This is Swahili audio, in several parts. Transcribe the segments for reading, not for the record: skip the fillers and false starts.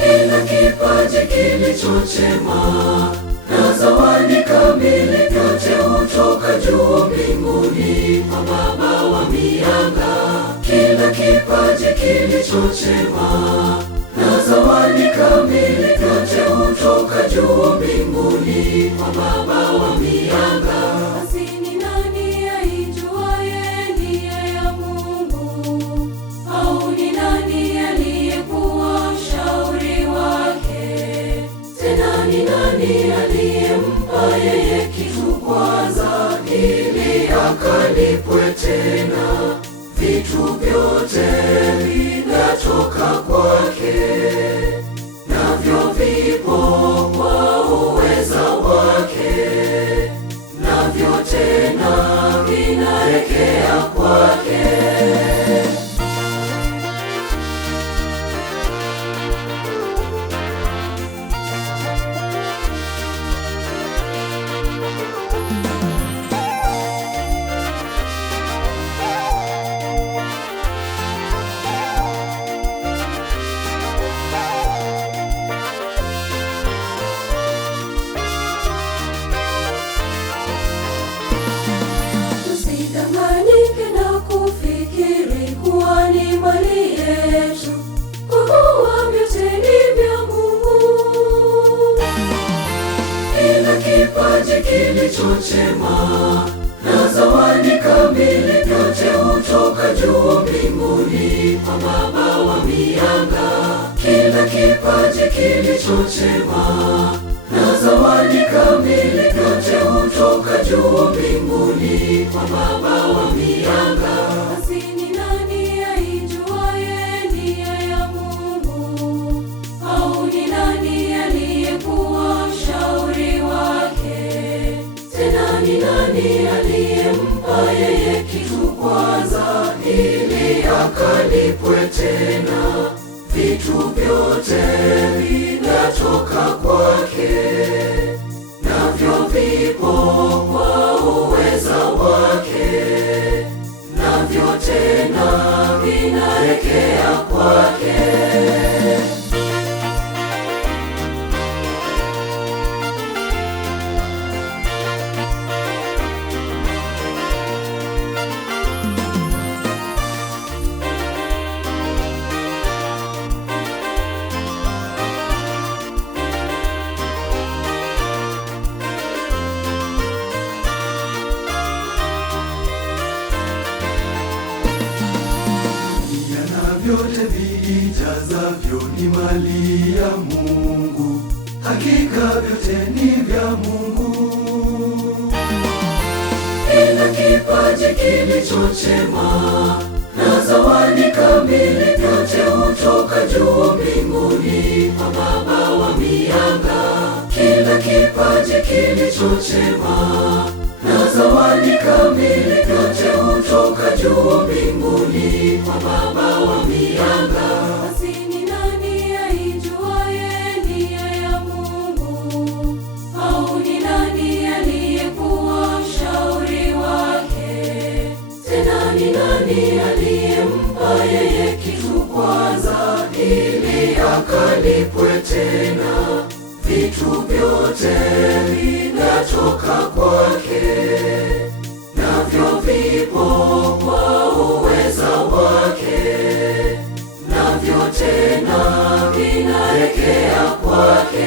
Kila kipaji kilicho chema na zawadi kamili, vyote hutoka juu mbinguni kwa Baba wa mianga. Kila kipaji kilicho chema na zawadi kamili, vyote hutoka juu mbinguni kwa Baba wa mianga. Basi ni nani aijuaye nia ya Mungu? Au ni nani aliyekuwa mshauri wake? Tena ni nani aliyempa yeye kitu kwanza, ili akalipwe tena? Vitu vyote vinatoka kwake, navyo vipo kwa uweza wake, navyo tena vinaelekea kwake. Tusidanganyike na kufikiri kuwa ni mali yetu, kwa kuwa vyote ni vya Mungu. Kila kipaji kilicho chema na zawadi kamili, vyote hutoka juu mbinguni kwa Baba wa mianga. Kila kipaji kilicho chema na zawadi kamili, vyote hutoka juu mbinguni kwa Baba wa mianga. Basi ni nani aijuaye nia ya Mungu? Au ni nani aliyekuwa mshauri wake? Tena ni nani aliyempa yeye kitu kwanza, ili akalipwe tena? Vitu vyote vinatoka kwake, navyo vipo kwa uweza wake, navyo tena vinaelekea kwake. Vyote vijazavyo ni mali ya Mungu, hakika vyote ni vya Mungu. Kila kipaji kilicho chema na zawadi kamili, vyote hutoka juu mbinguni kwa Baba wa mianga. Kila kipaji kilicho chema na zawadi kamili, vyote hutoka juu mbinguni kwa Baba wa mianga. Basi ni nani aijuaye nia ya Mungu? Au ni nani aliyekuwa mshauri wake? Tena ni nani aliyempa yeye kitu kwanza, ili akalipwe tena? Vitu vyote vinatoka kwake, navyo vipo kwa uweza wake, navyo tena vinaelekea kwake.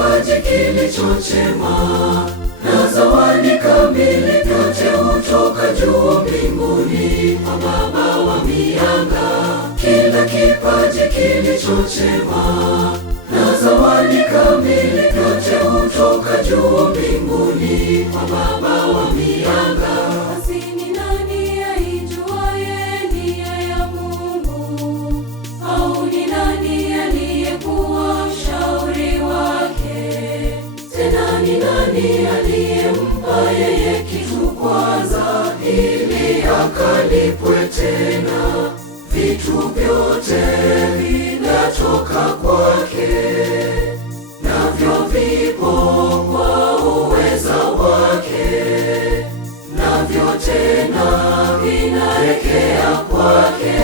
kipaji kilicho chema na zawadi kamili, vyote hutoka juu mbinguni kwa Baba wa mianga. Kila kipaji kilicho chema na zawadi kamili, vyote hutoka juu mbinguni kwa Baba wa mianga. Basi ni nani aijuaye nia ya Mungu? Au ni nani aliyekuwa mshauri wake? Tena ni nani aliyempa yeye kitu kwanza, ili akalipwe tena? Vitu vyote vinatoka kwake, navyo vipo kwa uweza wake, navyo tena vinaelekea kwake.